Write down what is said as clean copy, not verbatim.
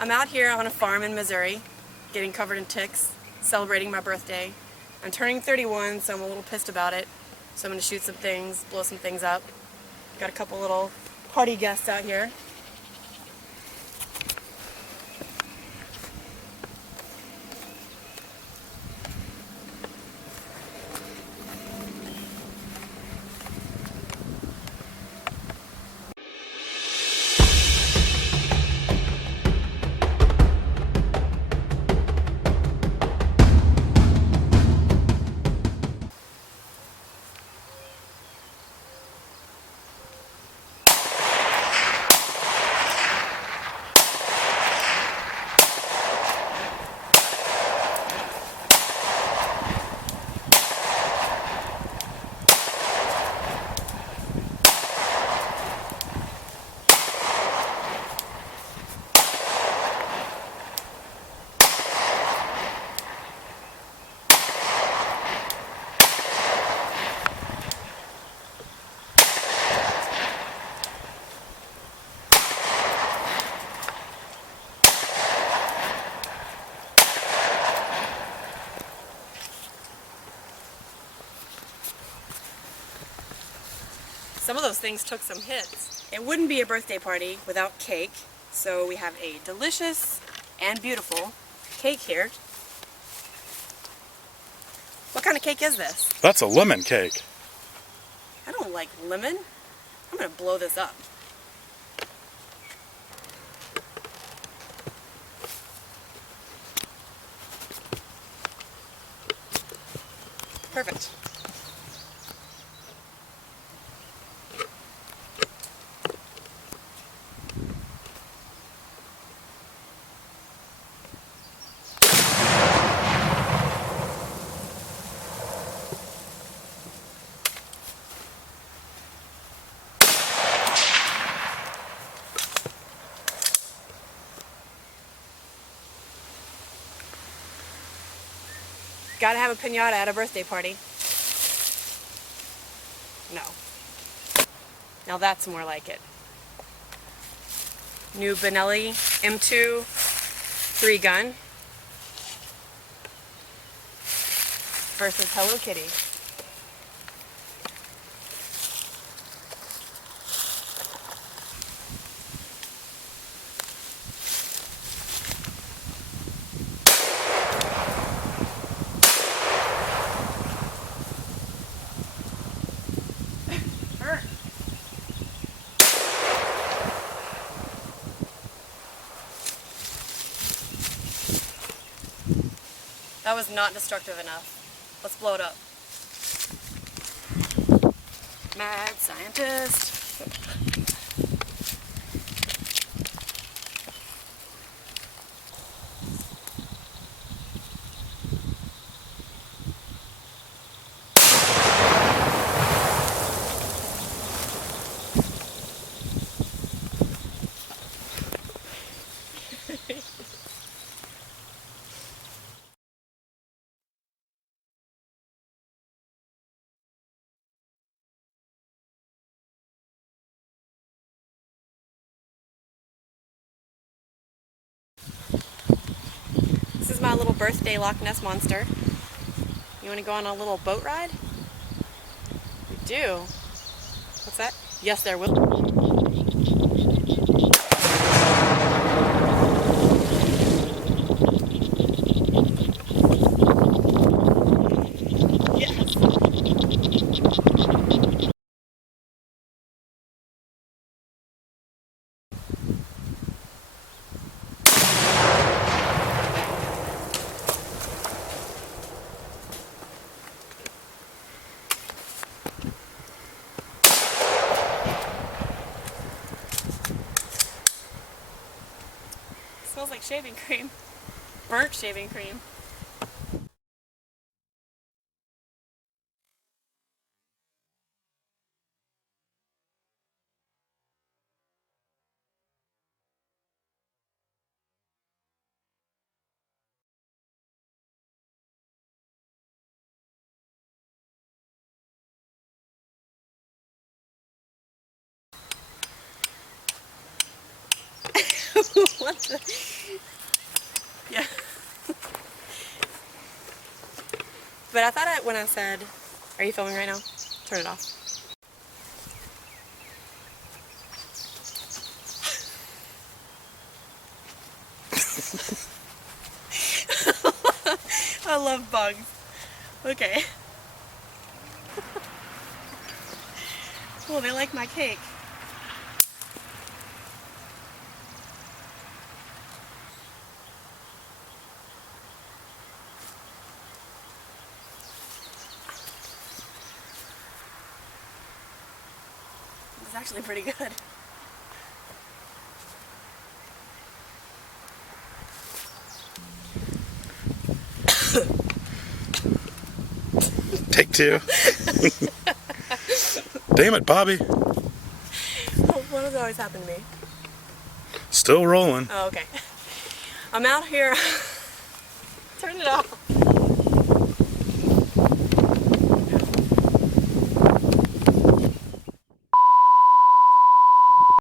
I'm out here on a farm in Missouri, getting covered in ticks, celebrating my birthday. I'm turning 31, so I'm a little pissed about it. So I'm going to shoot some things, blow some things up. Got a couple little party guests out here. Some of those things took some hits. It wouldn't be a birthday party without cake, so we have a delicious and beautiful cake here. What kind of cake is this? That's a lemon cake. I don't like lemon. I'm gonna blow this up. Perfect. Gotta have a piñata at a birthday party. No. Now that's more like it. New Benelli M2 3-gun versus Hello Kitty. That was not destructive enough. Let's blow it up. Mad scientist. This is my little birthday Loch Ness monster. You want to go on a little boat ride? We do. What's that? Yes, there will. Yes. Smells like shaving cream. Burnt shaving cream. What the? But I thought when I said, are you filming right now? Turn it off. I love bugs. Okay. Well, they like my cake. It's actually pretty good. Take two. Damn it, Bobby. What does always happen to me? Still rolling. Oh, okay. I'm out here. Turn it off.